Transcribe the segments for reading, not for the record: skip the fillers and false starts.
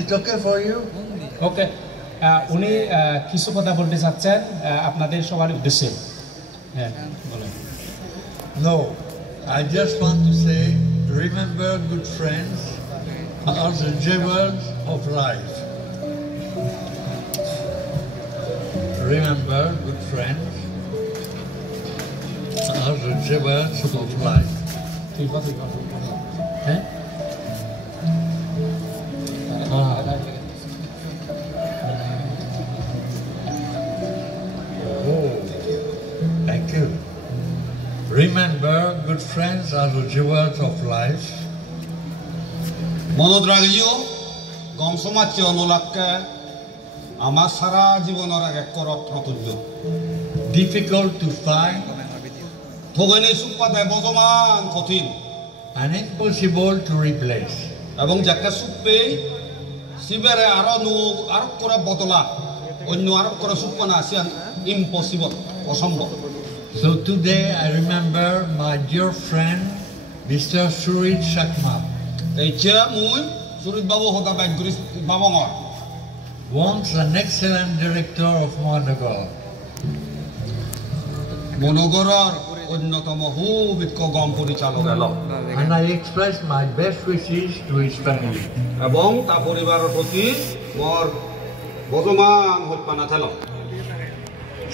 it okay for you? ওকে উনি কিছু কথা বলতে চাচ্ছেন আপনাদের সবার উদ্দেশ্যে হ্যাঁ বলেন No, I just want to say, remember, good friends are the jewels of life. Remember, good friends are the jewels of life. হ্যাঁ Oh, thank you. Remember, good friends are the jewels of life. মনত রাখিও গম সমাজে অনুলাগকে আমার সারা জীবনের এক রত্ন তুল্য Difficult to find থগনে সুপাতায় বর্তমান কঠিন and impossible to replace. এবং যাকে সুপে শিবেরে আরো করে বদলা অন্য আরো করে সুপনা আসিয়ান ইম্পসিবল অসম্ভব So today I remember my dear friend, Mr. Surit Shakma. এই যে মুই সুরিত বাবু হতা বাইগুরি বাবঙর Once an excellent director of Mohanagar. মনোগরর অন্যতম সুবিজ্ঞ গম পরিচালক এল And I express my best wishes to his family. এবং তা পরিবারের প্রতি মোর বর্তমান হইপানা tell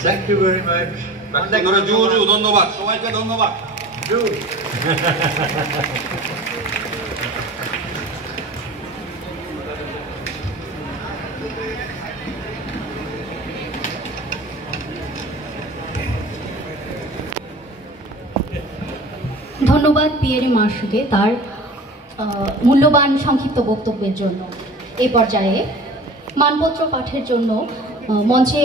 Thank you very much. ধন্যবাদ সবাইকে ধন্যবাদ ধন্যবাদ পিয়ারি মার্শুকে তার মূল্যবান সংক্ষিপ্ত বক্তব্যের জন্য। এই পর্যায়ে মানপত্র পাঠের জন্য মঞ্চে